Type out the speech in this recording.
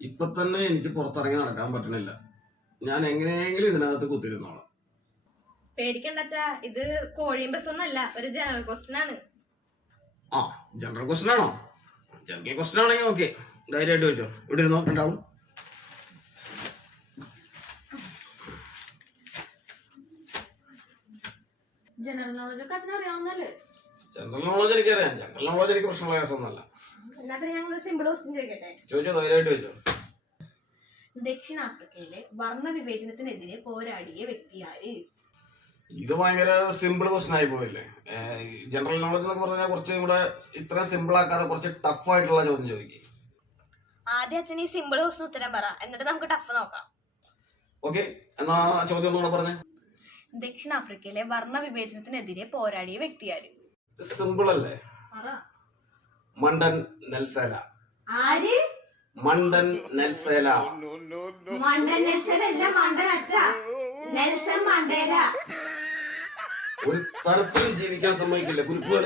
ഇപ്പൊ തന്നെ എനിക്ക് പുറത്തിറങ്ങി നടക്കാൻ പറ്റണില്ല. ഞാൻ എങ്ങനെയെങ്കിലും ഇതിനകത്ത് കുത്തിരുന്നോളാം പേടിക്കണ്ട അച്ഛാ. ഇത് കോഴിയും ബസ്സൊന്നല്ല ഒരു ജനറൽ ക്വസ്റ്റ്യൻ ആണ്. ആ ജനറൽ ക്വസ്റ്റൻ ആണോ? ജനറൽ ക്വസ്റ്റൻ ആണെങ്കിൽ ഓക്കെ ധൈര്യമായിട്ട് വെച്ചോ ഇവിടെ ഇരുന്നോ രണ്ടാളും? ജനറൽ നോളജ് ഒക്കെ അച്ഛൻ അറിയാവുന്നല്ലേ ജനറൽ നോളജ് എനിക്കറിയാം. ജനറൽ നോളജ് എനിക്ക് പ്രശ്നമുള്ള പ്രയാസമൊന്നുമല്ല എന്നാ പിന്നെ ഞങ്ങൾ സിമ്പിൾ ക്വസ്റ്റ്യൻ ചോദിക്കട്ടെ? ചോദിച്ചോ ധൈര്യമായിട്ട് വെച്ചോ ദക്ഷിണാഫ്രിക്കയിലെ വർണ വിവേചനത്തിനെതിരെ പോരാടിയ വ്യക്തി ആര്? ഇത് ഭയങ്കര സിമ്പിൾ ക്വസ്റ്റൻ ആയി പോയില്ലേ? ജനറൽ നോളജ് എന്നൊക്കെ പറഞ്ഞാൽ കുറച്ചും കൂടെ ഇത്ര സിമ്പിൾ ആക്കാതെ കുറച്ച് ടഫ് ആയിട്ടുള്ള ചോദ്യം ചോദിക്കും. ആദ്യം അച്ഛൻ ഈ സിമ്പിൾ ക്വസ്റ്റൻ ഉത്തരം പറ. എന്നിട്ട് നമുക്ക് ടഫ് നോക്കാം. ഓക്കെ എന്നാ ചോദ്യം ഒന്നുകൂടെ പറഞ്ഞേ. ദക്ഷിണാഫ്രിക്കയിലെ വർണ വിവേചനത്തിനെതിരെ പോരാടിയ വ്യക്തിയാര്? സിമ്പിൾ അല്ലേ മണ്ടൻ നെൽസേല. ആര്? മണ്ടൻ നെൽസേല. മണ്ടൻ നെൽസൺ അല്ല മണ്ടൻ അച്ഛ. Nelson Mandela. ഒരു തരത്തിലും ജീവിക്കാൻ സമ്മതിക്കില്ല. കുരുക്കുകൾ